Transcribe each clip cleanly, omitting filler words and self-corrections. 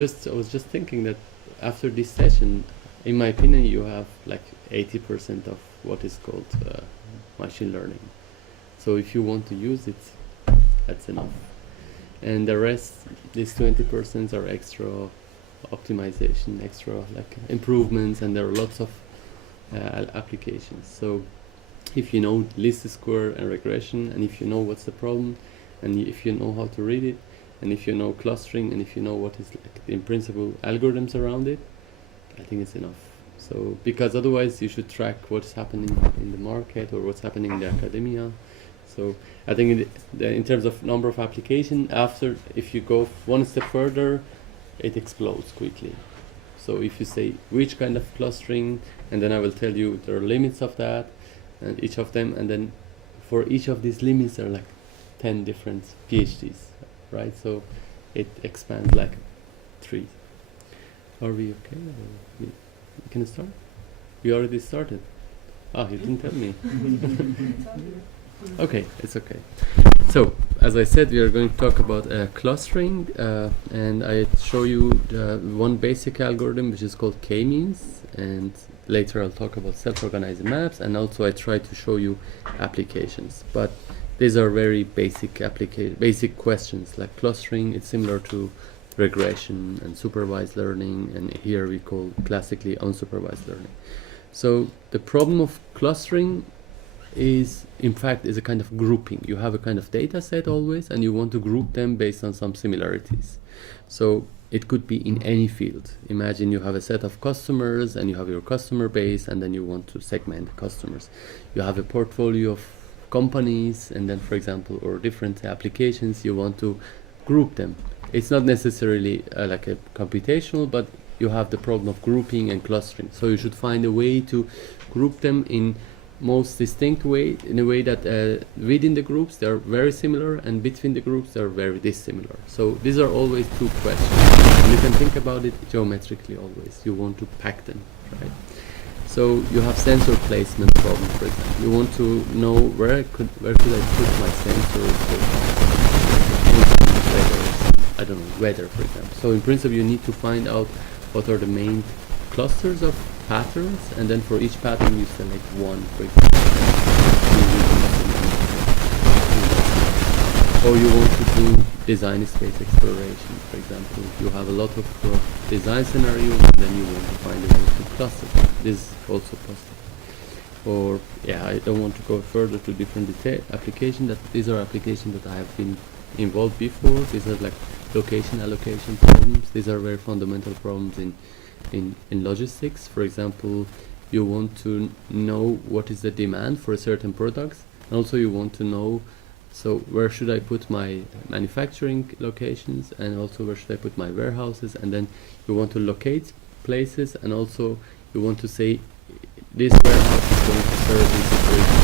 I was just thinking that after this session, in my opinion, you have like 80% of what is called machine learning. So if you want to use it, that's enough. And the rest, these 20% are extra optimization, extra like improvements, and there are lots of applications. So if you know least square and regression, and if you know what's the problem, and if you know how to read it, and if you know clustering, and if you know what is like in principle algorithms around it, I think it's enough. So because otherwise you should track what's happening in the market or what's happening in the academia. So I think in terms of number of application, after if you go one step further, it explodes quickly. So if you say which kind of clustering, and then I will tell you there are limits of that, and each of them, and then for each of these limits there are like 10 different PhDs, right? So it expands like trees. Are we okay? Or we can start? We already started. Ah, you didn't tell me. Okay, it's okay. So, as I said, we are going to talk about clustering, and I show you one basic algorithm which is called k-means, and later I'll talk about self-organizing maps, and also I try to show you applications. But these are very basic questions, like clustering. It's similar to regression and supervised learning, and here we call classically unsupervised learning. So the problem of clustering is, in fact, is a kind of grouping. You have a kind of data set always, and you want to group them based on some similarities. So it could be in any field. Imagine you have a set of customers, and you have your customer base, and then you want to segment customers. You have a portfolio of companies, and then, for example, or different applications, you want to group them. It's not necessarily like a computational, but you have the problem of grouping and clustering. So you should find a way to group them in most distinct way, in a way that within the groups they are very similar, and between the groups they are very dissimilar. So these are always two questions, and you can think about it geometrically always. You want to pack them, right? So you have sensor placement problem, for example. You want to know where could I put my sensors for, I don't know, weather, for example. So in principle you need to find out what are the main clusters of patterns, and then for each pattern you select one, for example. Or you want to do design space exploration, for example. You have a lot of design scenarios, and then you want to find a way to cluster them. This is also possible. Or, yeah, I don't want to go further to different applications. These are applications that I have been involved before. These are like location allocation problems. These are very fundamental problems in logistics. For example, you want to know what is the demand for a certain product, and also you want to know, so where should I put my manufacturing locations, and also where should I put my warehouses, and then you want to locate places, and also you want to say this warehouse is going to serve this situation,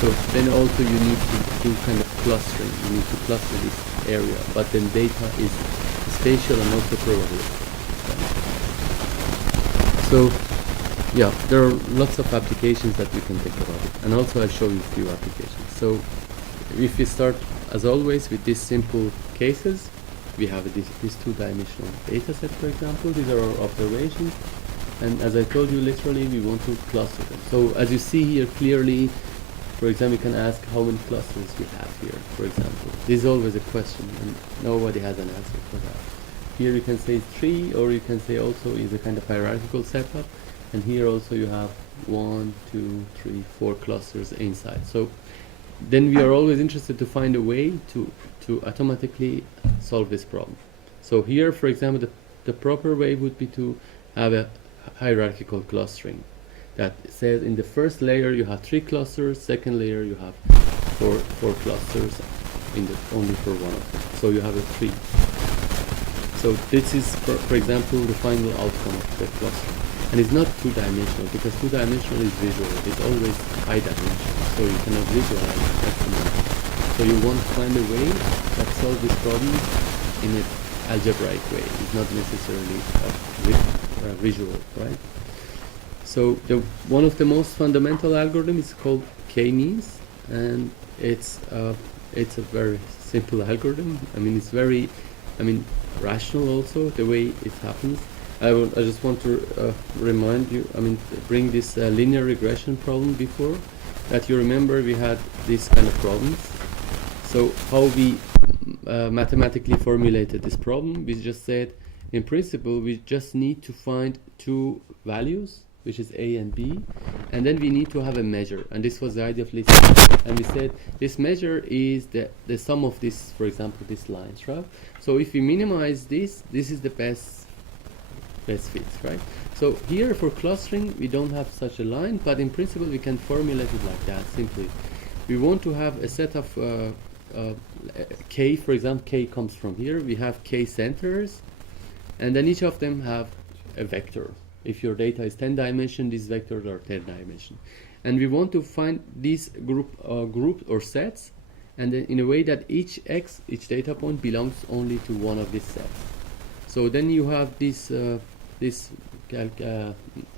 so then also you need to do kind of clustering. You need to cluster this area, but then data is spatial and also probabilistic. So yeah, there are lots of applications that we can think about it, and also I'll show you a few applications. So if we start, as always, with these simple cases, we have this two-dimensional data set, for example. These are our observations, and as I told you, literally we want to cluster them. So as you see here clearly, for example, you can ask how many clusters we have here, for example. This is always a question, and nobody has an answer for that. Here you can say 3, or you can say also is a kind of hierarchical setup, and here also you have 1, 2, 3, 4 clusters inside. So then we are always interested to find a way to automatically solve this problem. So here, for example, the proper way would be to have a hierarchical clustering that says in the first layer you have 3 clusters, second layer you have four clusters, only for one of them. So you have a 3. So this is, for example, the final outcome of the cluster. And it's not two-dimensional, because two-dimensional is visual. It's always high dimensional, so you cannot visualize it. That's the matter. So you want to find a way that solves this problem in an algebraic way. It's not necessarily visual, right? So one of the most fundamental algorithms is called k-means, and it's a very simple algorithm. I mean, it's very I mean, rational also, the way it happens. I just want to remind you, I mean, bring this linear regression problem before, that you remember we had these kind of problems. So how we mathematically formulated this problem, we just said, in principle, we just need to find two values, which is A and B, and then we need to have a measure, and this was the idea of listing. And we said this measure is the sum of this, for example, these lines, right? So if we minimize this is the best fit, right? So here for clustering, we don't have such a line, but in principle we can formulate it like that simply. We want to have a set of K, for example, K comes from here. We have K centers, and then each of them have a vector. If your data is 10 dimension, these vectors are 10 dimension. And we want to find these groups or sets, and then in a way that each data point belongs only to one of these sets. So then you have these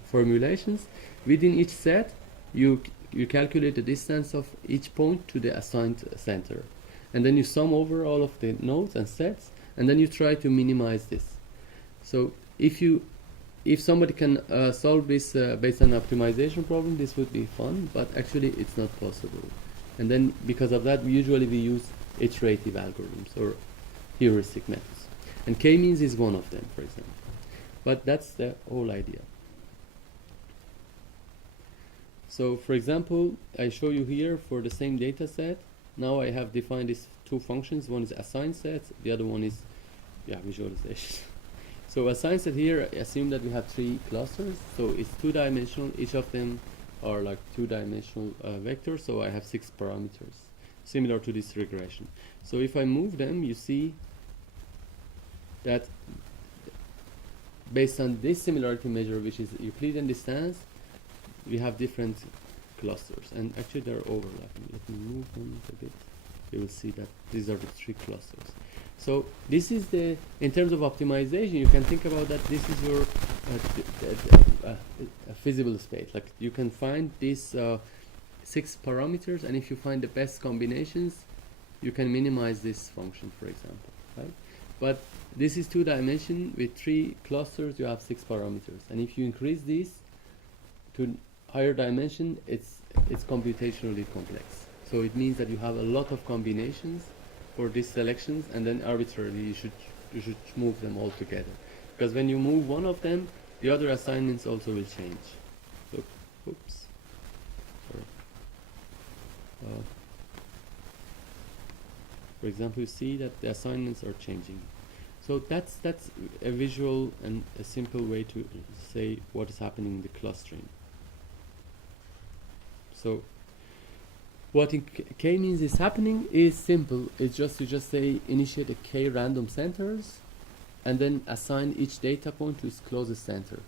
formulations. Within each set, you calculate the distance of each point to the assigned center. And then you sum over all of the nodes and sets, and then you try to minimize this. So if somebody can solve this based on optimization problem, this would be fun, but actually it's not possible. And then because of that, usually we use iterative algorithms or heuristic methods. And k-means is one of them, for example. But that's the whole idea. So for example, I show you here for the same data set. Now I have defined these two functions. One is assign set, the other one is visualization. So assign set here, assume that we have 3 clusters. So it's 2-dimensional. Each of them are like 2-dimensional vectors. So I have 6 parameters, similar to this regression. So if I move them, you see that based on this similarity measure, which is Euclidean distance, we have different clusters. And actually they're overlapping. Let me move them a bit. You will see that these are the 3 clusters. So this is in terms of optimization, you can think about that this is your feasible space. Like you can find these 6 parameters, and if you find the best combinations, you can minimize this function, for example, right? But this is 2-dimension with 3 clusters, you have 6 parameters. And if you increase this to higher dimension, it's computationally complex. So it means that you have a lot of combinations for these selections, and then arbitrarily you should move them all together. Because when you move one of them, the other assignments also will change. So, oops. Sorry. For example, you see that the assignments are changing. So that's a visual and a simple way to say what is happening in the clustering. So what in k-means is happening is simple. It's just you just say initiate a k random centers, and then assign each data point to its closest center.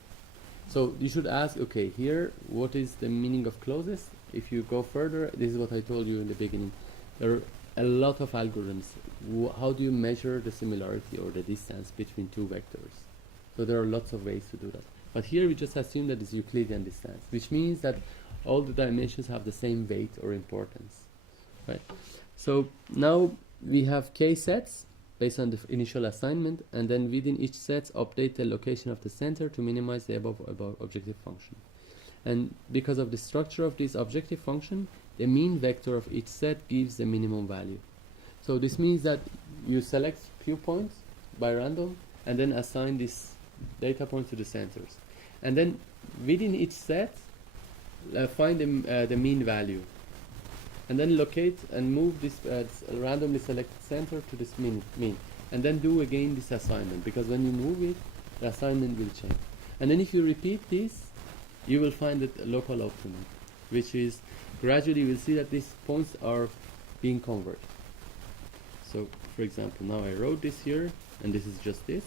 So you should ask, okay, here what is the meaning of closest? If you go further, this is what I told you in the beginning. There are a lot of algorithms. How do you measure the similarity or the distance between 2 vectors? So there are lots of ways to do that. But here we just assume that it's Euclidean distance, which means that all the dimensions have the same weight or importance, right? So now we have k sets based on the initial assignment, and then within each set update the location of the center to minimize the above objective function. And because of the structure of this objective function, the mean vector of each set gives the minimum value. So this means that you select few points by random and then assign this data point to the centers. And then within each set, find the mean value. And then locate and move this randomly selected center to this mean. And then do again this assignment, because when you move it, the assignment will change. And then if you repeat this, you will find the local optimum, which is gradually you will see that these points are being converged. So for example, now I wrote this here, and this is just this.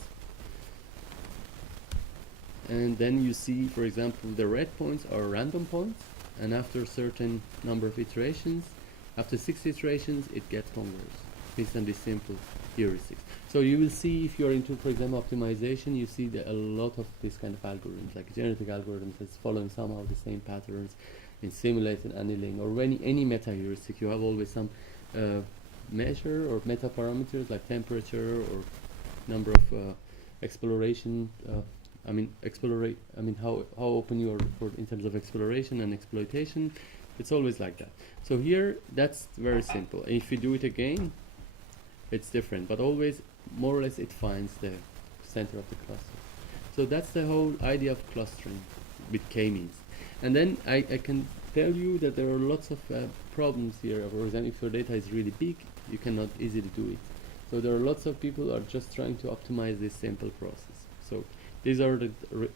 And then you see, for example, the red points are random points, and after a certain number of iterations, after 6 iterations, it gets converged based on this simple heuristics. So you will see, if you're into, for example, optimization, you see a lot of this kind of algorithms, like genetic algorithms that's following somehow the same patterns in simulated annealing, or any meta heuristic. You have always some measure or meta parameters like temperature or number of exploration. How open you are in terms of exploration and exploitation. It's always like that. So here, that's very simple. If you do it again, it's different, but always more or less it finds the center of the cluster. So that's the whole idea of clustering with k-means. And then I can tell you that there are lots of problems here. For example, if your data is really big, you cannot easily do it. So there are lots of people who are just trying to optimize this simple process. So these are the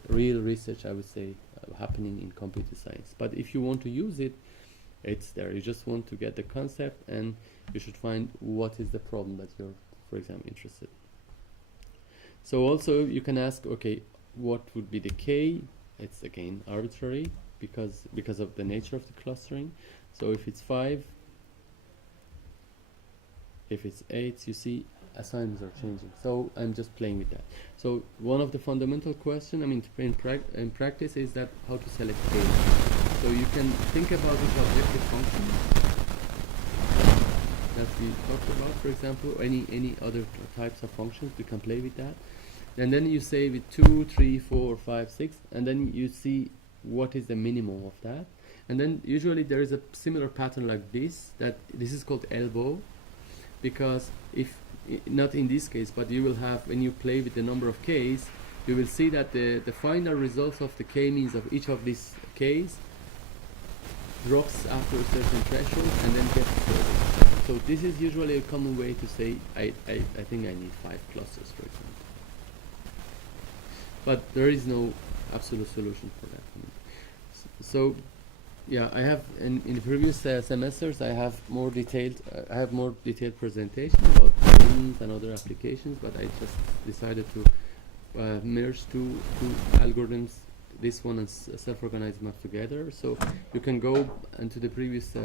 real research, I would say, happening in computer science. But if you want to use it, it's there. You just want to get the concept, and you should find what is the problem that you're, for example, interested in. So also you can ask, okay, what would be the k? It's again arbitrary because of the nature of the clustering. So if it's 5, if it's 8, you see assignments are changing. So I'm just playing with that. So one of the fundamental questions, in practice, is that how to select k. So you can think about this objective function that we talked about, for example, any other types of functions. We can play with that. And then you say with 2, 3, 4, 5, 6, and then you see what is the minimum of that. And then usually there is a similar pattern like this, that this is called elbow, because if, not in this case, but you will have, when you play with the number of k's, you will see that the final results of the k-means of each of these k's drops after a certain threshold and then gets further. So this is usually a common way to say, I think I need 5 clusters, for example. But there is no absolute solution for that. So yeah, I have in the previous semesters I have more detailed presentation about means and other applications, but I just decided to merge two algorithms, this one and self-organized map, together. So you can go into the previous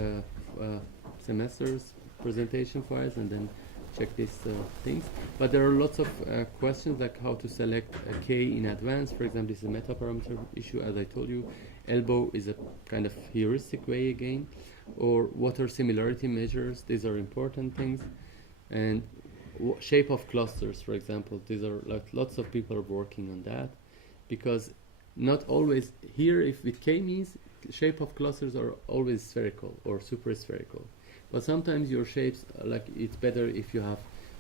semesters presentation files and then check these things. But there are lots of questions like how to select a k in advance. For example, this is a meta-parameter issue, as I told you. Elbow is a kind of heuristic way again. Or what are similarity measures? These are important things. And shape of clusters, for example. These are like lots of people are working on that, because not always here, if with k-means, shape of clusters are always spherical or super spherical. But sometimes your shapes, like it's better if you have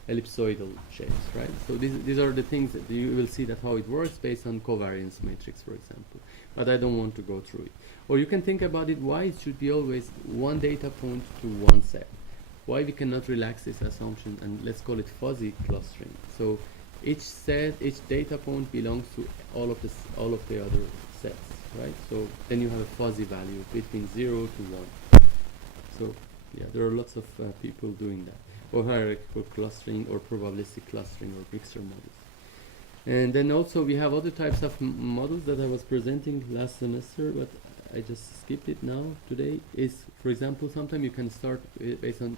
ellipsoidal shapes, right? So these are the things that you will see that how it works based on covariance matrix, for example. But I don't want to go through it. Or you can think about it, why it should be always one data point to one set. Why we cannot relax this assumption, and let's call it fuzzy clustering. So each set, each data point belongs to all of the other sets, right? So then you have a fuzzy value between 0 to 1. So yeah, there are lots of people doing that, or hierarchical clustering, or probabilistic clustering, or mixture models. And then also we have other types of models that I was presenting last semester, but I just skipped it now. Today is, for example, sometimes you can start based on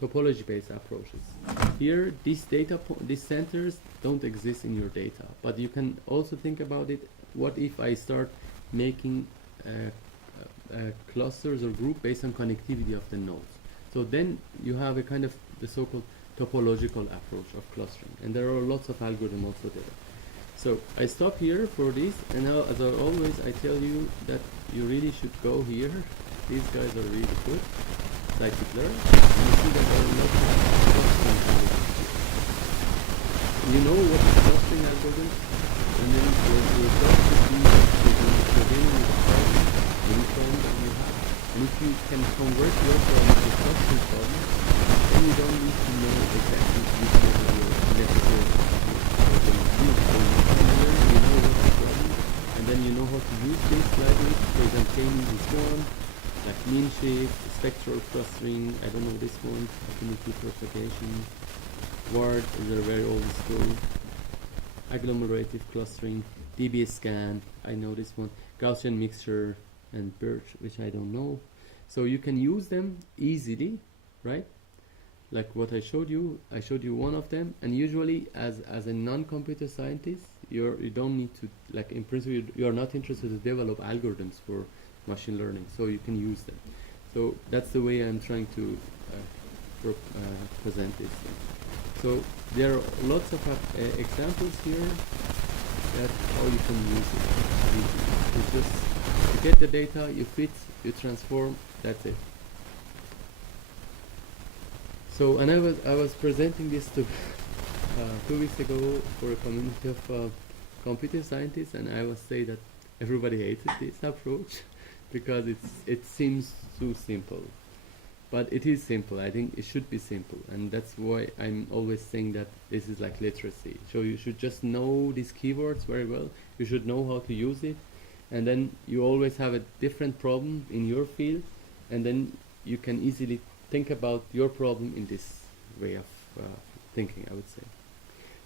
topology-based approaches. Here, these centers don't exist in your data, but you can also think about it. What if I start making clusters or group based on connectivity of the nodes? So then you have a kind of the so-called topological approach of clustering, and there are lots of algorithms also there. So I stop here for this, and now, as always, I tell you that you really should go here. These guys are really good, scikit-learn, and you see that there are lots of clustering algorithms. You know what is clustering algorithm, and then your job should be to begin with the problem that you have. And if you can convert your problem to clustering problem, then you don't need to know exactly which level you're necessarily you know what's the problem, and then you know how to use these libraries. For example, k-means is one, like mean shift, spectral clustering, I don't know this one, affinity propagation, WARD is a very old school, agglomerative clustering, dB scan, I know this one, Gaussian mixture, and Birch, which I don't know. So you can use them easily, right? Like what I showed you one of them, and usually as a non-computer scientist, you don't need to, like in principle, you are not interested to develop algorithms for machine learning, so you can use them. So that's the way I'm trying to present this thing. So there are lots of examples here that how you can use it easily. It's just you get the data, you fit, you transform, that's it. So, and I was presenting this to 2 weeks ago for a community of computer scientists, and I was saying that everybody hated this approach because it seems too simple. But it is simple. I think it should be simple, and that's why I'm always saying that this is like literacy. So you should just know these keywords very well. You should know how to use it, and then you always have a different problem in your field, and then you can easily think about your problem in this way of thinking, I would say.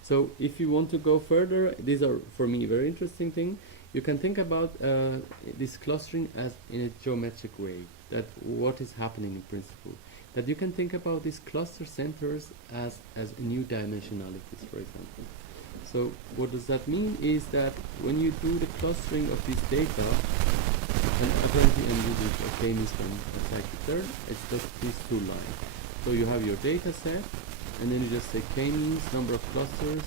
So if you want to go further, these are for me very interesting thing. You can think about this clustering as in a geometric way. That what is happening in principle. That you can think about these cluster centers as a new dimensionalities, for example. So what does that mean is that when you do the clustering of this data, and apparently I'm using a k-means from scikit-learn, it's just these two lines. So you have your data set, and then you just say k-means, number of clusters,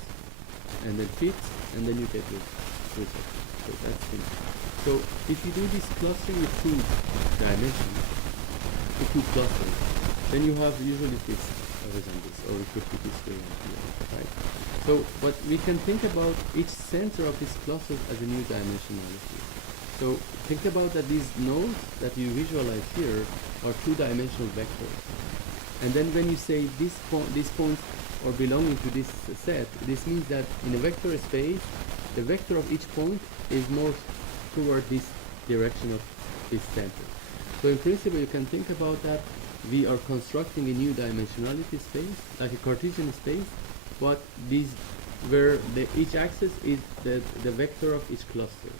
and then fits, and then you get your result. So that's simple. So if you do this clustering with two dimensions, with two clusters, then you have usually this resemblance, or it could be this way and here, right? So, but we can think about each center of these clusters as a new dimensionality. So think about that these nodes that you visualize here are two-dimensional vectors. And then when you say these points are belonging to this set, this means that in a vector space, the vector of each point is more toward this direction of this center. So in principle, you can think about that we are constructing a new dimensionality space, like a Cartesian space, but these where each axis is the vector of each cluster.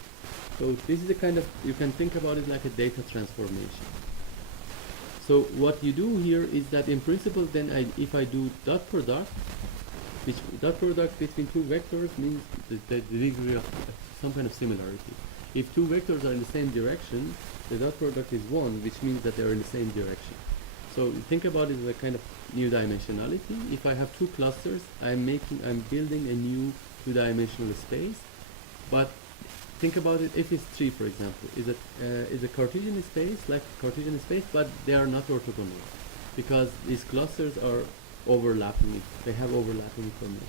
So this is the kind of, you can think about it like a data transformation. So what you do here is that in principle, then if I do dot product, which dot product between two vectors means the degree of some kind of similarity. If two vectors are in the same direction, the dot product is 1, which means that they are in the same direction. So think about it as a kind of new dimensionality. If I have two clusters, I'm building a new two-dimensional space. But think about it, if it's 3, for example, is a Cartesian space like Cartesian space, but they are not orthogonal because these clusters are overlapping. They have overlapping information.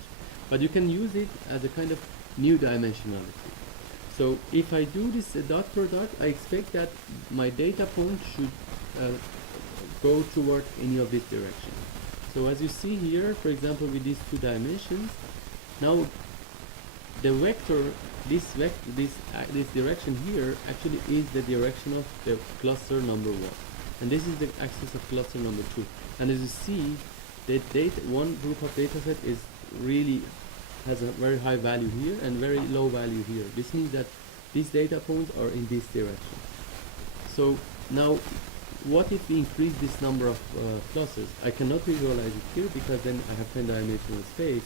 But you can use it as a kind of new dimensionality. So if I do this dot product, I expect that my data point should go toward any of this direction. So as you see here, for example, with these two dimensions, now the vector, this direction here actually is the direction of the cluster number 1, and this is the axis of cluster number 2. And as you see, the one group of data set is really has a very high value here and very low value here. This means that these data points are in this direction. So now, what if we increase this number of clusters? I cannot visualize it here because then I have 10-dimensional space,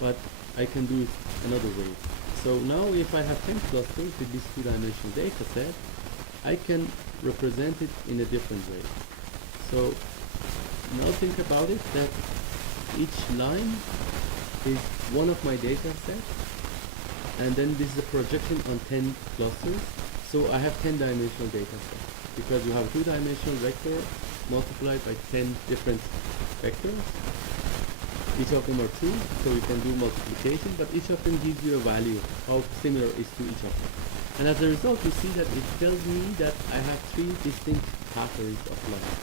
but I can do it another way. So now if I have 10 clusters with this two-dimensional data set, I can represent it in a different way. So now think about it, that each line is one of my data sets, and then this is a projection on 10 clusters. So I have 10-dimensional data sets because you have two-dimensional vector multiplied by 10 different vectors. Each of them are 2, so you can do multiplication, but each of them gives you a value, how similar is to each of them. And as a result, you see that it tells me that I have 3 distinct patterns of lines.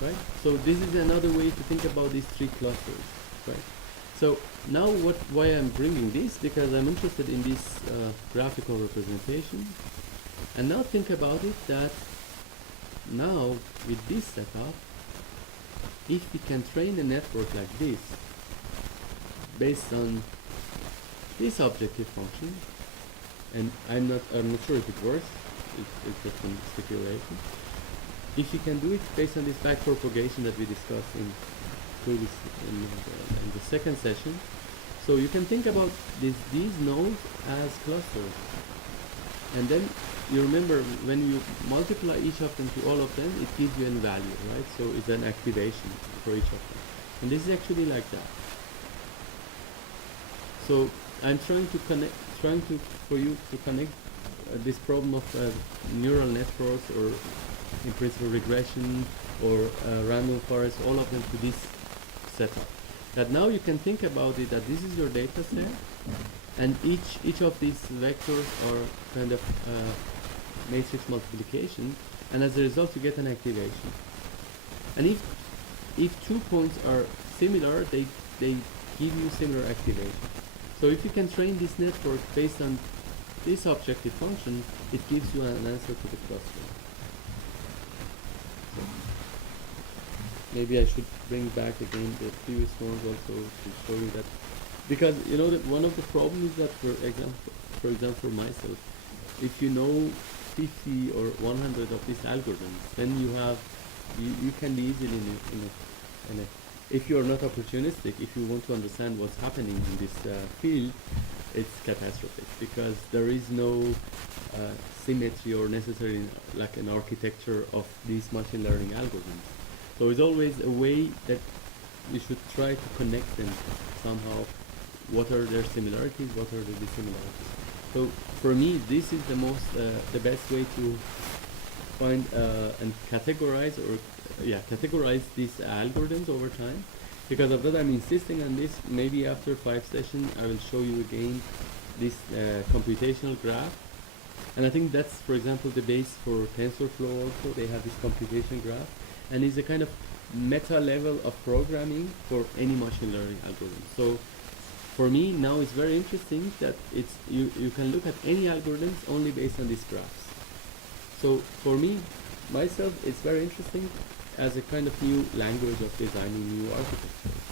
Right? So this is another way to think about these 3 clusters. Right? So now why I'm bringing this, because I'm interested in this graphical representation. And now think about it that now with this setup, if we can train a network like this based on this objective function, and I'm not sure if it works, it's just some speculation. If you can do it based on this backpropagation that we discussed in the second session, so you can think about these nodes as clusters, and then you remember when you multiply each of them to all of them, it gives you a value, right? So it's an activation for each of them. And this is actually like that. So I'm trying to for you to connect this problem of neural networks, or in principle regression, or random forest, all of them to this setup. That now you can think about it, that this is your data set, and each of these vectors are kind of matrix multiplication, and as a result you get an activation. And if 2 points are similar, they give you similar activation. So if you can train this network based on this objective function, it gives you an answer to the cluster. So maybe I should bring back again the previous ones also to show you that, because you know that one of the problems is that, for example for myself, if you know 50 or 100 of these algorithms, then you can be easily in a if you are not opportunistic, if you want to understand what's happening in this field, it's catastrophic, because there is no symmetry or necessarily like an architecture of these machine learning algorithms. So it's always a way that you should try to connect them somehow. What are their similarities? What are the dissimilarities? So for me, this is the best way to find and categorize these algorithms over time. Because of that, I'm insisting on this. Maybe after 5 sessions, I will show you again this computational graph. And I think that's, for example, the base for TensorFlow also. They have this computation graph. And it's a kind of meta level of programming for any machine learning algorithm. So for me, now it's very interesting that you can look at any algorithms only based on these graphs. So for me, myself, it's very interesting as a kind of new language of designing new architectures.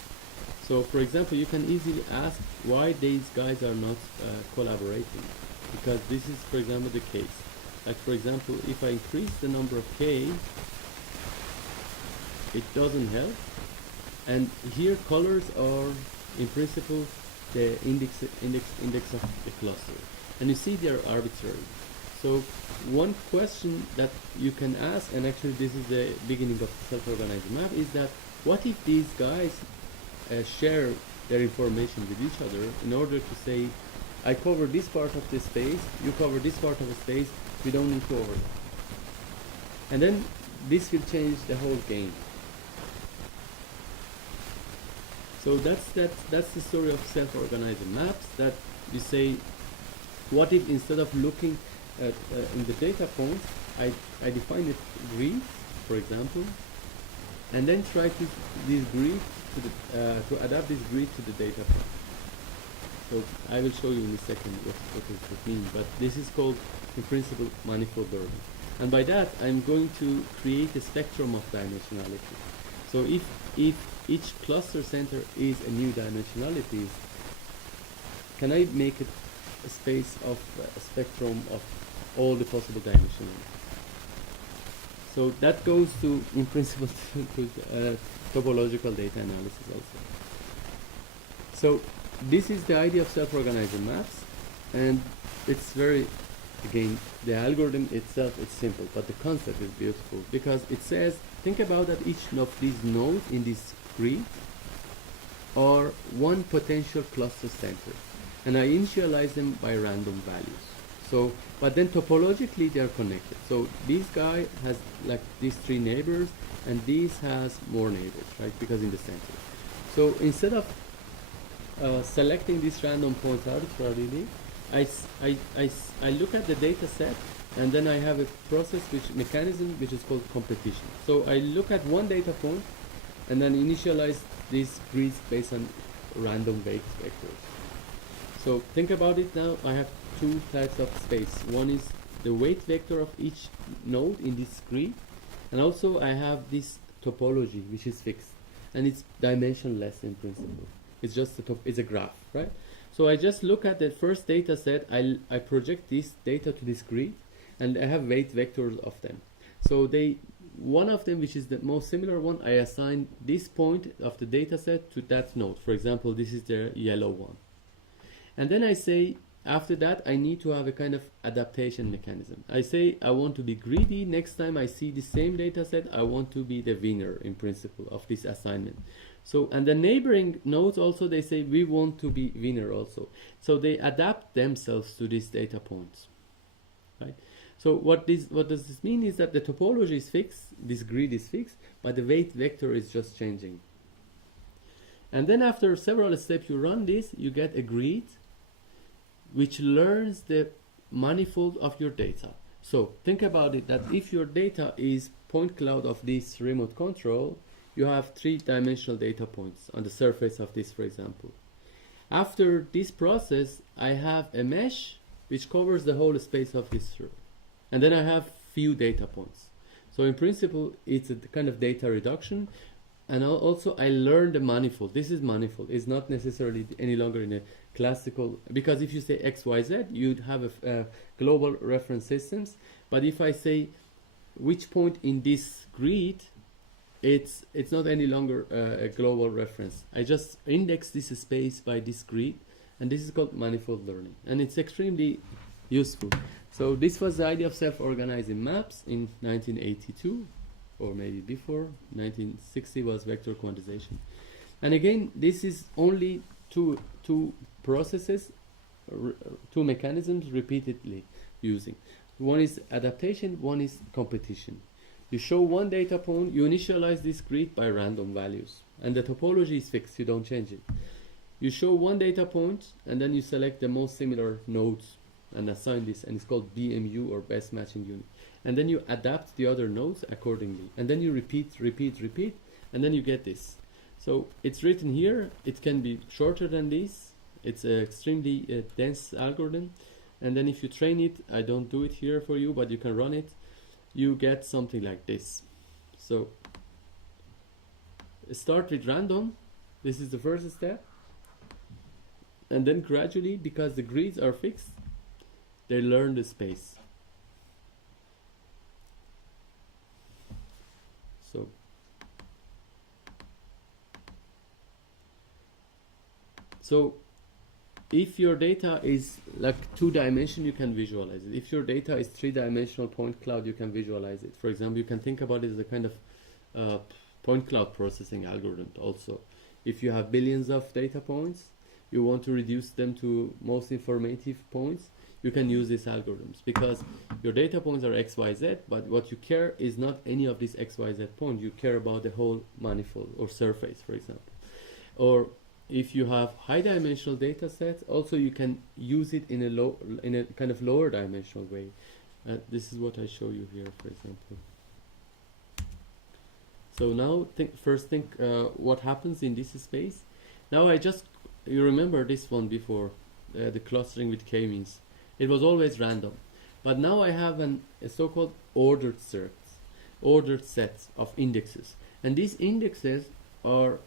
So for example, you can easily ask why these guys are not collaborating, because this is, for example, the case. Like for example, if I increase the number of k, it doesn't help. And here colors are in principle the index of the cluster. And you see they are arbitrary. So one question that you can ask, and actually this is the beginning of the self-organizing map, is that what if these guys share their information with each other in order to say, I cover this part of the space, you cover this part of the space, we don't need to overlap. And then this will change the whole game. So that's the story of self-organizing maps, that you say, what if instead of looking at in the data points, I define it grids, for example, and then try to this grid to adapt this grid to the data point. So I will show you in a second what does that mean, but this is called, in principle, manifold learning. And by that, I'm going to create a spectrum of dimensionality. So if each cluster center is a new dimensionality, can I make it a space of a spectrum of all the possible dimensionalities? So that goes to, in principle, to topological data analysis also. So this is the idea of self-organizing maps, and it's very, again, the algorithm itself is simple, but the concept is beautiful, because it says, think about that each of these nodes in this grid are one potential cluster center, and I initialize them by random values. So, but then topologically they are connected. So this guy has like these 3 neighbors, and this has more neighbors, right? Because in the center. So instead of selecting these random points arbitrarily, I look at the data set, and then I have a mechanism which is called competition. So I look at one data point, and then initialize these grids based on random weight vectors. So think about it now. I have 2 types of space. One is the weight vector of each node in this grid, and also I have this topology which is fixed, and it's dimensionless in principle. It's just it's a graph, right? So I just look at the first data set. I project this data to this grid, and I have weight vectors of them. So one of them, which is the most similar one, I assign this point of the data set to that node. For example, this is the yellow one. And then I say, after that, I need to have a kind of adaptation mechanism. I say I want to be greedy. Next time I see the same data set, I want to be the winner, in principle, of this assignment. So, and the neighboring nodes also, they say we want to be winner also. So they adapt themselves to these data points, right? So what does this mean is that the topology is fixed, this grid is fixed, but the weight vector is just changing. And then after several steps you run this, you get a grid which learns the manifold of your data. So think about it, that if your data is point cloud of this remote control, you have 3-dimensional data points on the surface of this, for example. After this process, I have a mesh which covers the whole space of this, and then I have few data points. So in principle, it's a kind of data reduction, and also I learn the manifold. This is manifold. It's not necessarily any longer in a classical, because if you say X, Y, Z, you'd have a global reference systems. But if I say which point in this grid, it's not any longer a global reference. I just index this space by this grid, and this is called manifold learning, and it's extremely useful. So this was the idea of self-organizing maps in 1982, or maybe before. 1960 was vector quantization. And again, this is only two processes, two mechanisms repeatedly using. One is adaptation, one is competition. You show one data point, you initialize this grid by random values, and the topology is fixed, you don't change it. You show one data point, and then you select the most similar nodes and assign this, and it's called BMU, or best matching unit. And then you adapt the other nodes accordingly, and then you repeat, and then you get this. So it's written here. It can be shorter than this. It's an extremely dense algorithm, and then if you train it, I don't do it here for you, but you can run it, you get something like this. So start with random. This is the first step, and then gradually, because the grids are fixed, they learn the space. So if your data is like 2-dimensional, you can visualize it. If your data is 3-dimensional point cloud, you can visualize it. For example, you can think about it as a kind of point cloud processing algorithm also. If you have billions of data points, you want to reduce them to most informative points, you can use these algorithms, because your data points are X, Y, Z, but what you care is not any of these X, Y, Z points. You care about the whole manifold or surface, for example. Or if you have high-dimensional data sets, also you can use it in a kind of lower dimensional way. This is what I show you here, for example. So now first think what happens in this space. Now you remember this one before, the clustering with k-means. It was always random, but now I have a so-called ordered set of indexes, and these indexes are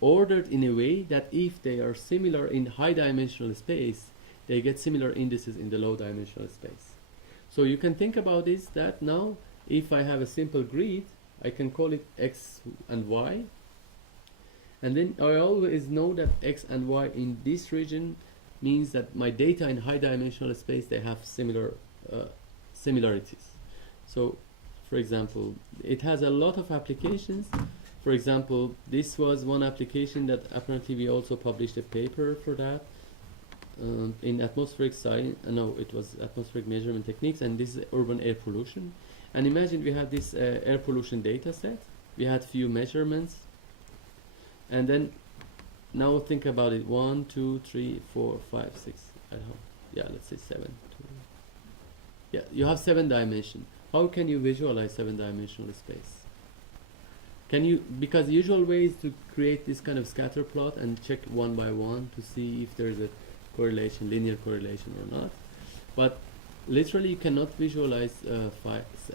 ordered in a way that if they are similar in high-dimensional space, they get similar indices in the low-dimensional space. So you can think about this, that now if I have a simple grid, I can call it X and Y, and then I always know that X and Y in this region means that my data in high-dimensional space, they have similar similarities. So for example, it has a lot of applications. For example, this was one application that apparently we also published a paper for that in atmospheric science. No, it was atmospheric measurement techniques, and this is urban air pollution. And imagine we had this air pollution data set. We had few measurements, and then now think about it: 1, 2, 3, 4, 5, 6. I don't know. Yeah, let's say 7. Yeah, you have 7 dimensions. How can you visualize 7-dimensional space? Can you, because the usual way is to create this kind of scatter plot and check one by one to see if there's a correlation, linear correlation or not. But literally you cannot visualize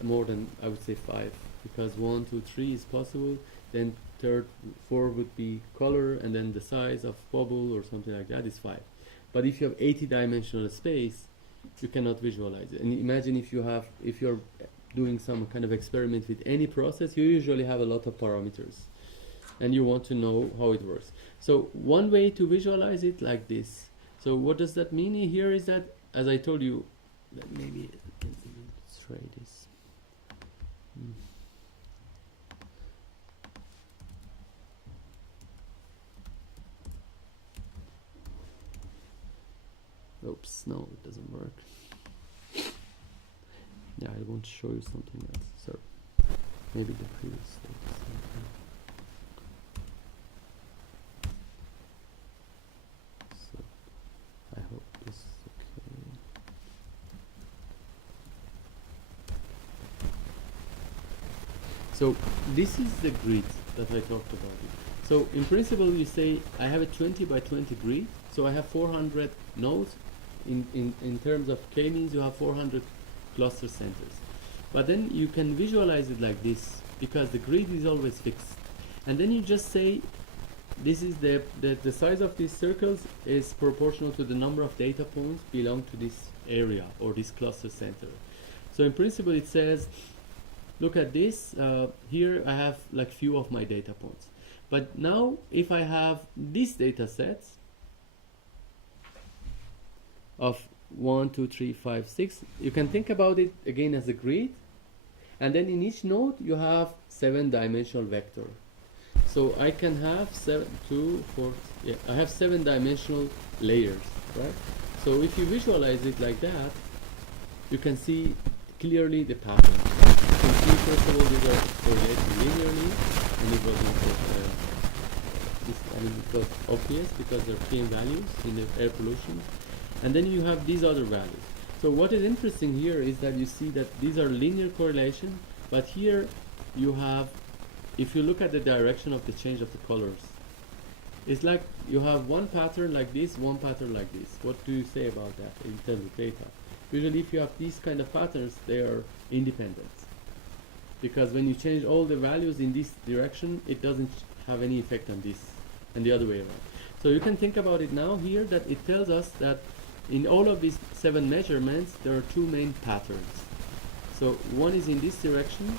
more than, I would say, 5, because 1, 2, 3 is possible, then third, 4 would be color, and then the size of bubble or something like that is 5. But if you have 80-dimensional space, you cannot visualize it. And imagine if you're doing some kind of experiment with any process, you usually have a lot of parameters, and you want to know how it works. So one way to visualize it like this. So what does that mean here is that, as I told you, that maybe I can try this. Oops, no, it doesn't work. Yeah, I want to show you something else. So maybe the previous state. So I hope this is okay. So this is the grid that I talked about. So in principle, you say I have a 20 by 20 grid. So I have 400 nodes. In terms of k-means, you have 400 cluster centers. But then you can visualize it like this, because the grid is always fixed. And then you just say this is the size of these circles is proportional to the number of data points belong to this area or this cluster center. So in principle, it says, look at this. Here I have like few of my data points. But now if I have these data sets of 1, 2, 3, 5, 6, you can think about it again as a grid. And then in each node you have 7-dimensional vector. So I can have I have 7-dimensional layers, right? So if you visualize it like that, you can see clearly the pattern. You can see first of all these are correlated linearly, and it was obvious because they're PM values in the air pollution. And then you have these other values. So what is interesting here is that you see that these are linear correlation, but here you have, if you look at the direction of the change of the colors, it's like you have one pattern like this, one pattern like this. What do you say about that in terms of data? Usually if you have these kind of patterns, they are independent. Because when you change all the values in this direction, it doesn't have any effect on this, and the other way around. So you can think about it now here that it tells us that in all of these 7 measurements, there are 2 main patterns. So one is in this direction,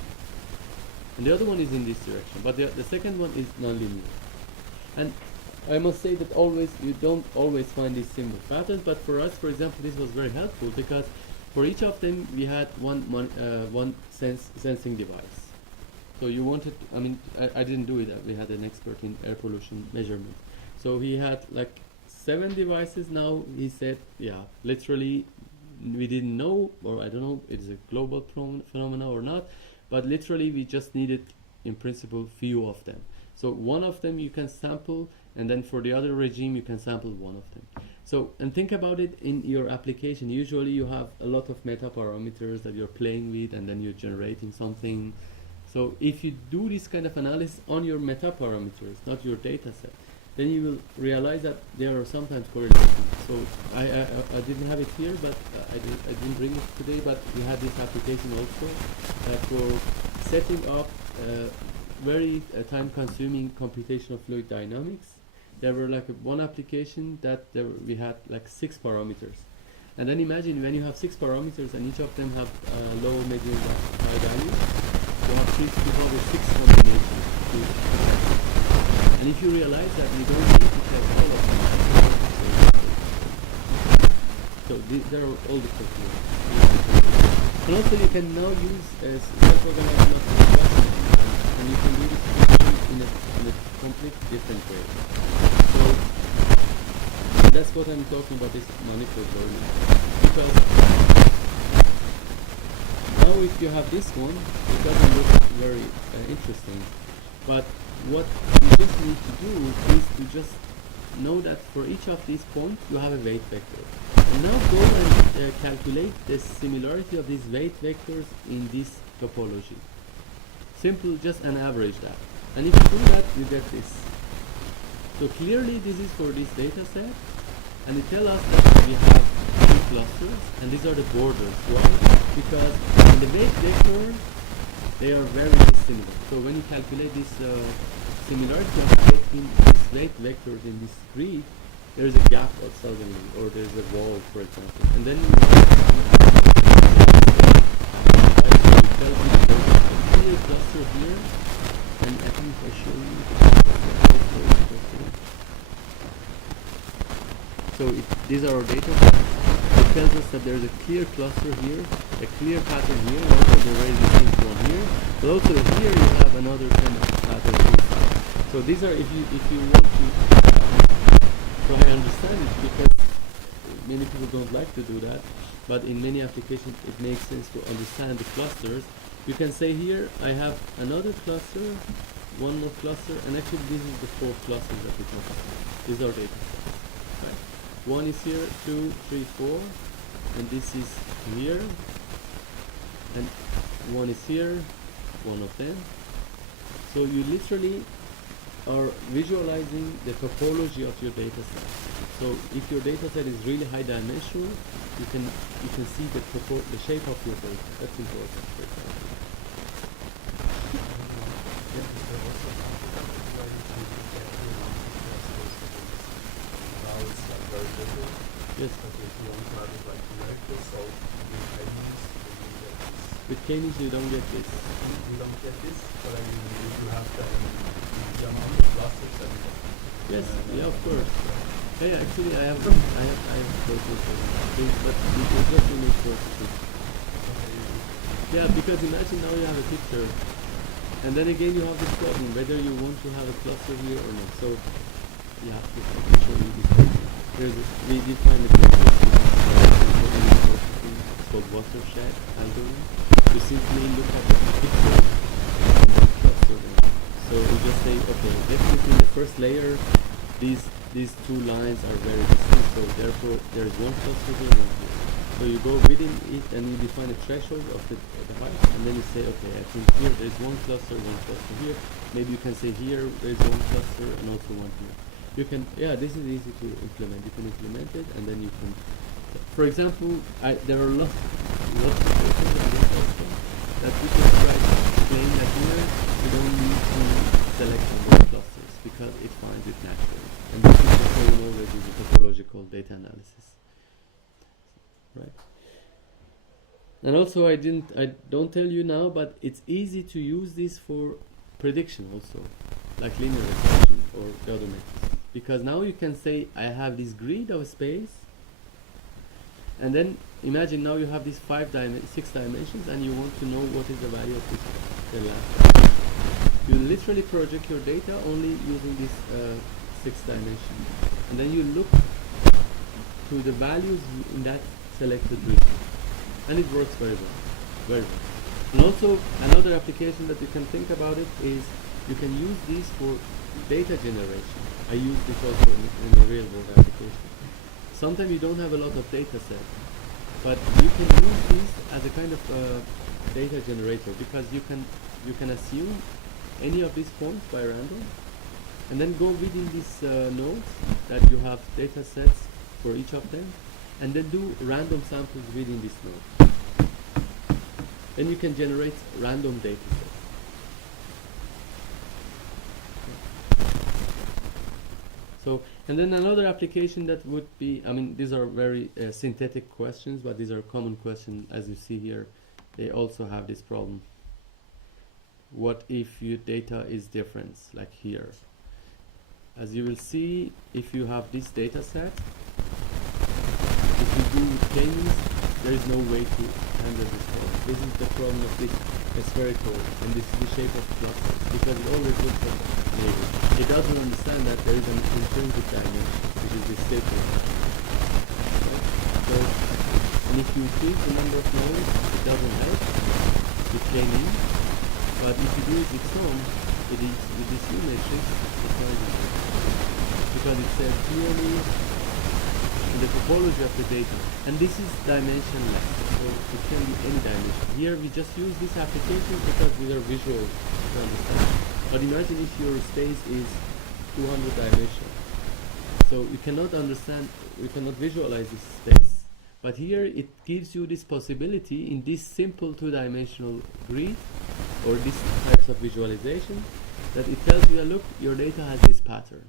and the other one is in this direction, but the second one is nonlinear. And I must say that you don't always find these similar patterns, but for us, for example, this was very helpful because for each of them we had one sensing device. So you wanted, I didn't do it, we had an expert in air pollution measurement. So he had like 7 devices now. He said, yeah, literally we didn't know, or I don't know, it's a global phenomena or not, but literally we just needed, in principle, few of them. So one of them you can sample, and then for the other regime you can sample one of them. So, and think about it in your application. Usually you have a lot of meta parameters that you're playing with, and then you're generating something. So if you do this kind of analysis on your meta parameters, not your data set, then you will realize that there are sometimes correlations. So I didn't have it here, but I didn't bring it today, but we had this application also for setting up very time-consuming computational fluid dynamics. There were like one application that we had like 6 parameters. And then imagine when you have 6 parameters and each of them have low, medium, high values, you have 6 combinations. And if you realize that you don't need to test all of them, so these are all the criteria. And also you can now use self-organized classification, and you can do this in a completely different way. So that's what I'm talking about, this manifold learning. Because now if you have this one, it doesn't look very interesting. But what you just need to do is to just know that for each of these points you have a weight vector. And now go and calculate the similarity of these weight vectors in this topology. Simple, just an average that. And if you do that, you get this. So clearly this is for this data set, and it tells us that we have 2 clusters, and these are the borders. Why? Because in the weight vectors, they are very dissimilar. So when you calculate this similarity of these weight vectors in this grid, there is a gap suddenly, or there is a wall, for example. And then you tell me there's a clear cluster here, and I think if I show you, so these are our data sets. It tells us that there's a clear cluster here, a clear pattern here, and also the very distinct one here. But also here you have another kind of pattern inside. So these are, if you want to try and understand it, because many people don't like to do that, but in many applications it makes sense to understand the clusters. You can say here I have another cluster, one more cluster, and actually this is the 4 clusters that we talk about. These are data sets. Right. One is here, 2, 3, 4, and this is here, and one is here, one of them. So you literally are visualizing the topology of your data set. So if your data set is really high dimensional, you can see the shape of your data. That's important, for example. Yes. With k-means you don't get this. You don't get this, but I mean you have the amount of clusters and yes, yeah, of course. Yeah, actually I have photos of things, but it was just in photos. Yeah, because imagine now you have a picture, and then again you have this problem whether you want to have a cluster here or not. So yeah, I can show you this thing. We define the process. It's called watershed algorithm. You simply look at the picture and cluster them. So we just say, okay, definitely in the first layer, these 2 lines are very distinct. So therefore, there is one cluster here and one here. So you go within it and you define a threshold of the height, and then you say, okay, I think here there is one cluster here. Maybe you can say here there is one cluster and also one here. You can, yeah, this is easy to implement. You can implement it, and then you can, for example, there are lots of questions that you can try to explain that here you don't need to select on those clusters because it finds it naturally. And this is also known as the topological data analysis. Right. And also I don't tell you now, but it's easy to use this for prediction also, like linear regression or the other methods. Because now you can say I have this grid of space, and then imagine now you have these 6 dimensions, and you want to know what is the value of this the last dimension. You literally project your data only using this 6 dimensions, and then you look to the values in that selected region, and it works very well, very well. And also another application that you can think about it is you can use these for data generation. I use this also in a real world application. Sometimes you don't have a lot of data set, but you can use this as a kind of data generator, because you can assume any of these points by random, and then go within these nodes that you have data sets for each of them, and then do random samples within this node. Then you can generate random data sets. So, and then another application that would be, I mean, these are very synthetic questions, but these are common questions. As you see here, they also have this problem. What if your data is different, like here? As you will see, if you have this data set, if you do things, there is no way to handle this problem. This is the problem of this spherical, and this is the shape of clusters, because it always looks at neighbors. It doesn't understand that there is an intrinsic dimension, which is this statement. Right? So, and if you increase the number of nodes, it doesn't help. It came in, but if you do it with some, with this U matrix, it doesn't help. Because it says clearly in the topology of the data, and this is dimensionless, so it can be any dimension. Here we just use this application because these are visual to understand. But imagine if your space is 200 dimensional, so you cannot understand, you cannot visualize this space. But here it gives you this possibility in this simple 2-dimensional grid, or these types of visualization, that it tells you, look, your data has this pattern.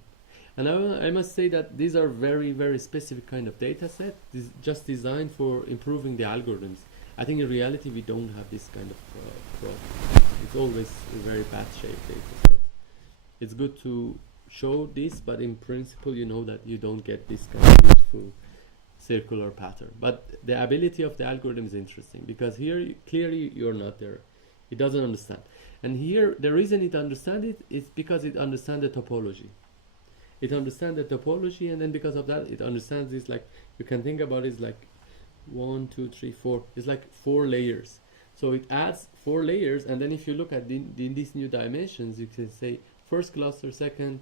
And I must say that these are very, very specific kind of data set, just designed for improving the algorithms. I think in reality we don't have this kind of problem. It's always a very bad shaped data set. It's good to show this, but in principle you know that you don't get this kind of beautiful circular pattern. But the ability of the algorithm is interesting, because here clearly you're not there. It doesn't understand. And here the reason it understands it is because it understands the topology. It understands the topology, and then because of that, it understands this, like, you can think about it as like 1, 2, 3, 4. It's like 4 layers. So it adds 4 layers, and then if you look at these new dimensions, you can say first cluster, second,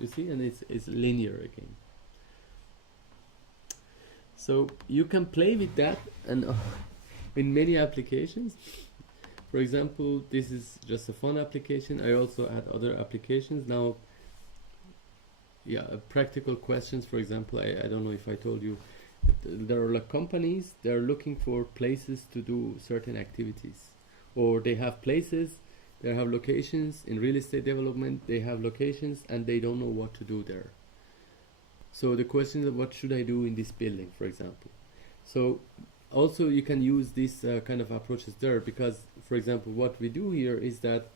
you see, and it's linear again. So you can play with that, and in many applications. For example, this is just a fun application. I also add other applications now. Yeah, practical questions. For example, I don't know if I told you, there are like companies, they're looking for places to do certain activities, or they have places, they have locations in real estate development, they have locations and they don't know what to do there. So the question is, what should I do in this building, for example? So also you can use this kind of approaches there, because for example what we do here is that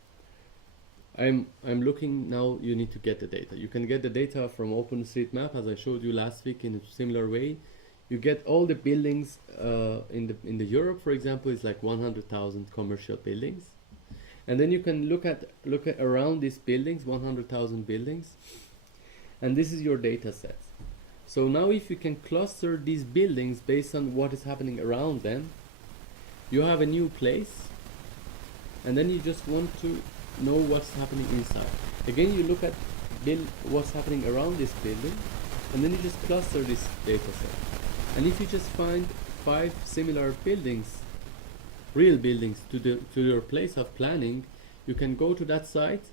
I'm looking now, you need to get the data. You can get the data from OpenStreetMap, as I showed you last week, in a similar way. You get all the buildings in the Europe, for example, is like 100,000 commercial buildings, and then you can look at around these buildings, 100,000 buildings, and this is your data set. So now if you can cluster these buildings based on what is happening around them, you have a new place, and then you just want to know what's happening inside. Again, you look at what's happening around this building, and then you just cluster this data set. And if you just find 5 similar buildings, real buildings to your place of planning, you can go to that site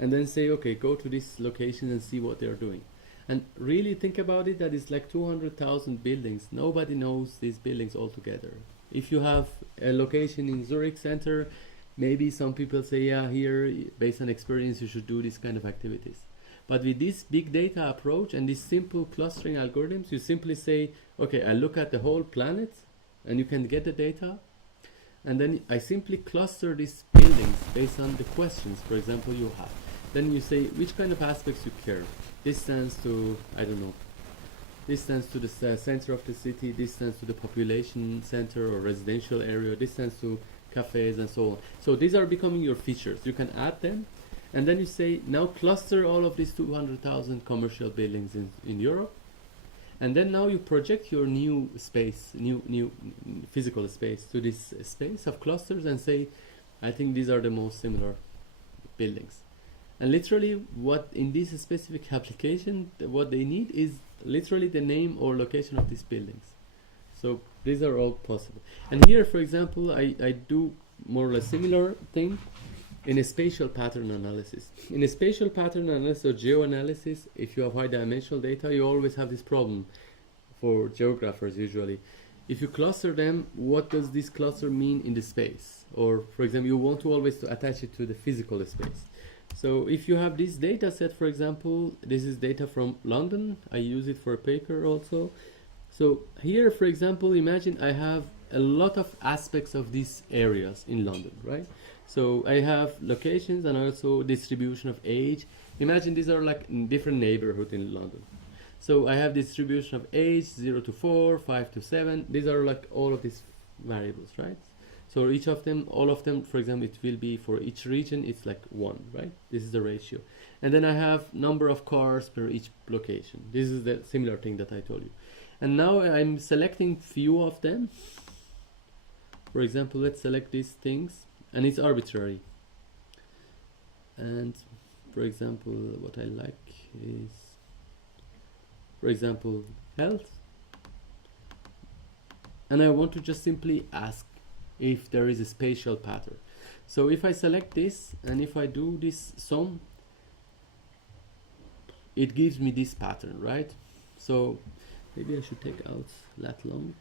and then say, okay, go to this location and see what they're doing. And really think about it, that is like 200,000 buildings. Nobody knows these buildings altogether. If you have a location in Zurich center, maybe some people say, yeah, here, based on experience, you should do this kind of activities. But with this big data approach and these simple clustering algorithms, you simply say, okay, I look at the whole planet, and you can get the data, and then I simply cluster these buildings based on the questions, for example, you have. Then you say which kind of aspects you care. Distance to, I don't know, distance to the center of the city, distance to the population center or residential area, distance to cafes, and so on. So these are becoming your features. You can add them, and then you say, now cluster all of these 200,000 commercial buildings in Europe, and then now you project your new space, new physical space to this space of clusters, and say, I think these are the most similar buildings. And literally, what in this specific application, what they need is literally the name or location of these buildings. So these are all possible. And here, for example, I do more or less similar thing in a spatial pattern analysis. In a spatial pattern analysis or geoanalysis, if you have high dimensional data, you always have this problem for geographers usually. If you cluster them, what does this cluster mean in the space? Or, for example, you want to always attach it to the physical space. So if you have this data set, for example, this is data from London. I use it for a paper also. So here, for example, imagine I have a lot of aspects of these areas in London, right? So I have locations and also distribution of age. Imagine these are like in different neighborhoods in London. So I have distribution of age, 0 to 4, 5 to 7. These are like all of these variables, right? So each of them, all of them, for example, it will be for each region, it's like 1, right? This is the ratio. And then I have number of cars per each location. This is the similar thing that I told you. And now I'm selecting few of them. For example, let's select these things, and it's arbitrary. And for example, what I like is, for example, health. And I want to just simply ask if there is a spatial pattern. So if I select this, and if I do this sum, it gives me this pattern, right? So maybe I should take out lat long.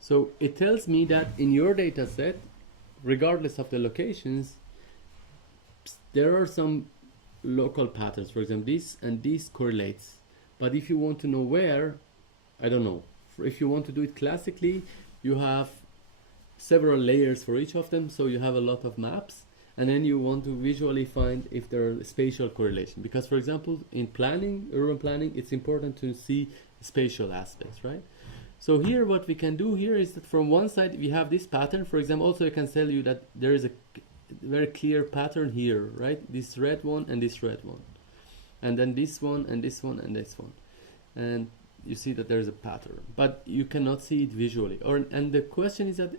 So it tells me that in your data set, regardless of the locations, there are some local patterns. For example, this and this correlates. But if you want to know where, I don't know. If you want to do it classically, you have several layers for each of them, so you have a lot of maps, and then you want to visually find if there are spatial correlation. Because, for example, in planning, urban planning, it's important to see spatial aspects, right? So here what we can do here is that from one side we have this pattern. For example, also I can tell you that there is a very clear pattern here, right? This red one and this red one. And then this one and this one and this one. And you see that there is a pattern. But you cannot see it visually. And the question is that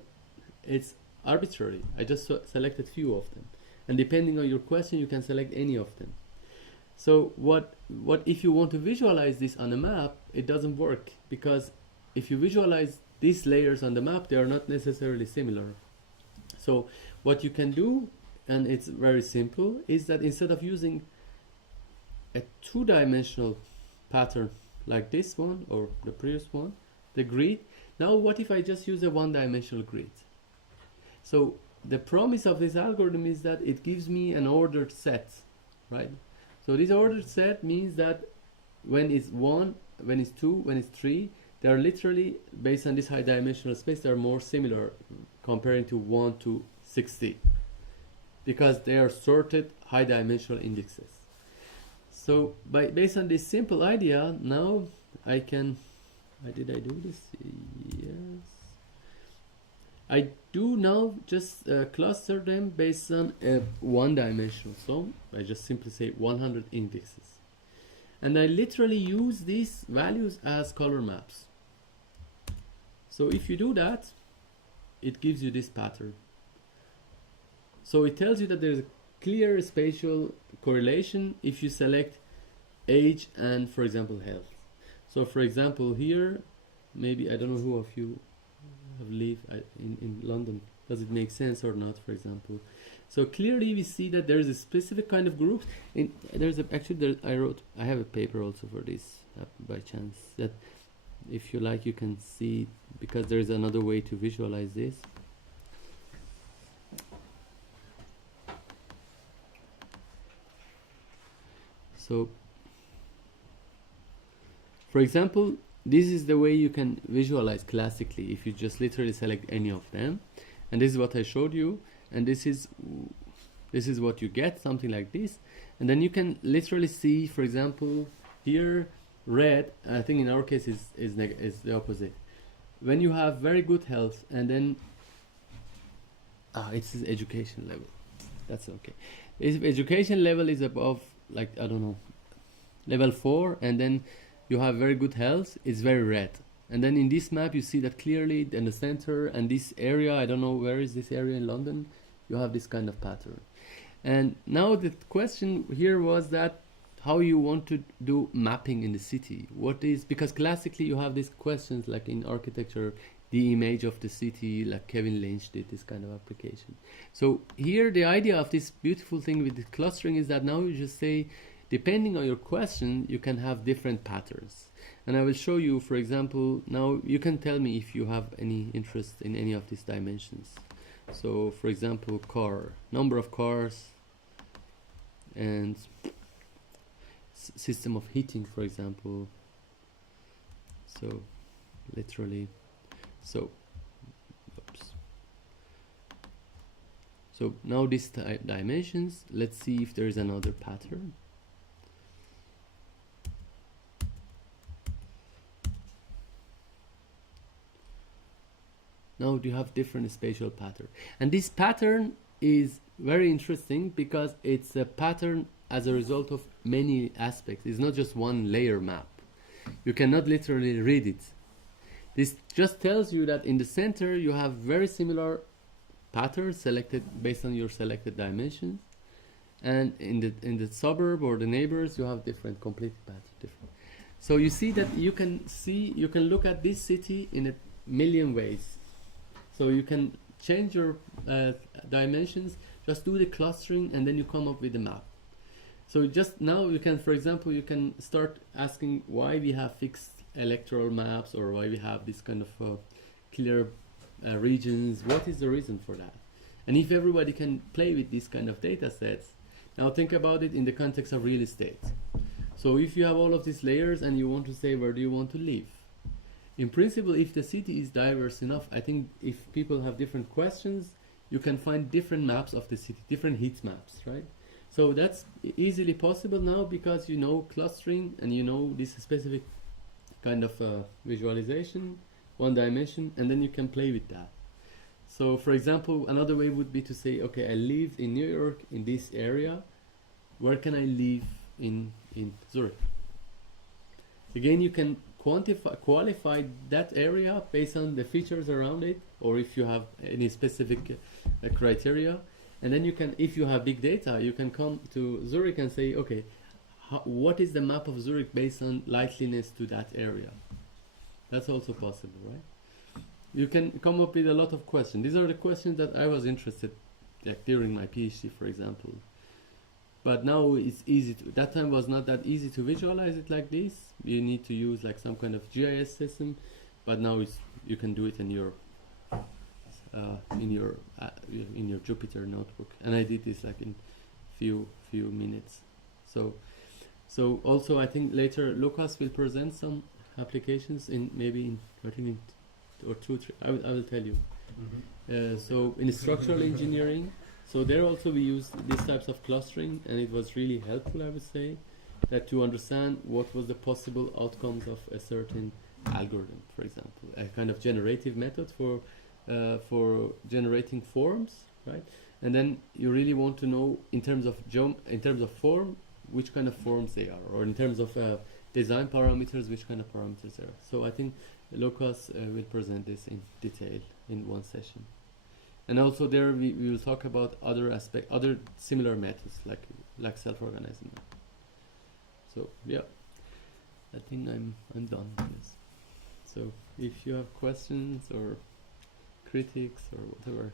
it's arbitrary. I just selected few of them. And depending on your question, you can select any of them. So what if you want to visualize this on a map, it doesn't work, because if you visualize these layers on the map, they are not necessarily similar. So what you can do, and it's very simple, is that instead of using a two-dimensional pattern like this one or the previous one, the grid, now what if I just use a one-dimensional grid? So the promise of this algorithm is that it gives me an ordered set, right? So this ordered set means that when it's 1, when it's 2, when it's 3, they are literally, based on this high dimensional space, they are more similar comparing to 1 to 60, because they are sorted high dimensional indexes. So based on this simple idea, now I can, did I do this? Yes. I do now just cluster them based on one dimensional. So I just simply say 100 indexes. And I literally use these values as color maps. So if you do that, it gives you this pattern. So it tells you that there's a clear spatial correlation if you select age and, for example, health. So for example here, maybe, I don't know who of you have lived in London. Does it make sense or not, for example? So clearly we see that there is a specific kind of group. I have a paper also for this by chance, that if you like you can see, because there is another way to visualize this. So for example, this is the way you can visualize classically if you just literally select any of them. And this is what I showed you, and this is what you get, something like this. And then you can literally see, for example, here red, I think in our case is the opposite. When you have very good health, and then it's his education level. That's okay. If education level is above, like, I don't know, level 4, and then you have very good health, it's very red. And then in this map you see that clearly in the center, and this area, I don't know where is this area in London, you have this kind of pattern. And now the question here was that how you want to do mapping in the city. What is, because classically you have these questions like in architecture, the image of the city, like Kevin Lynch did this kind of application. So here the idea of this beautiful thing with the clustering is that now you just say, depending on your question, you can have different patterns. And I will show you, for example, now you can tell me if you have any interest in any of these dimensions. So for example, car, number of cars, and system of heating, for example. So literally, so oops. So now these dimensions, let's see if there is another pattern. Now you have different spatial pattern, and this pattern is very interesting because it's a pattern as a result of many aspects. It's not just one layer map. You cannot literally read it. This just tells you that in the center you have very similar patterns selected based on your selected dimensions, and in the suburb or the neighbors you have different, complete patterns. So you see that you can look at this city in a million ways. So you can change your dimensions, just do the clustering, and then you come up with a map. So just now you can, for example, you can start asking why we have fixed electoral maps, or why we have this kind of clear regions. What is the reason for that? And if everybody can play with these kind of data sets, now think about it in the context of real estate. So if you have all of these layers and you want to say where do you want to live, in principle, if the city is diverse enough, I think if people have different questions, you can find different maps of the city, different heat maps, right? So that's easily possible now because you know clustering and you know this specific kind of visualization, one dimension, and then you can play with that. So, for example, another way would be to say, okay, I live in New York in this area. Where can I live in Zurich? Again, you can qualify that area based on the features around it, or if you have any specific criteria. And then you can, if you have big data, you can come to Zurich and say, okay, what is the map of Zurich based on likeliness to that area? That's also possible, right? You can come up with a lot of questions. These are the questions that I was interested, like during my PhD, for example. But now it's easy to, that time was not that easy to visualize it like this. You need to use like some kind of GIS system, but now it's, you can do it in your Jupyter notebook. And I did this like in few minutes. So also I think later Lucas will present some applications in maybe in I think in or 2, 3. I will tell you. So in structural engineering, so there also we use these types of clustering, and it was really helpful, I would say, that to understand what was the possible outcomes of a certain algorithm, for example, a kind of generative method for generating forms, right? And then you really want to know in terms of form, which kind of forms they are, or in terms of design parameters, which kind of parameters there are. So I think Lucas will present this in detail in one session. And also there we will talk about other similar methods like self-organizing. So yeah, I think I'm done with this. So if you have questions or critiques or whatever,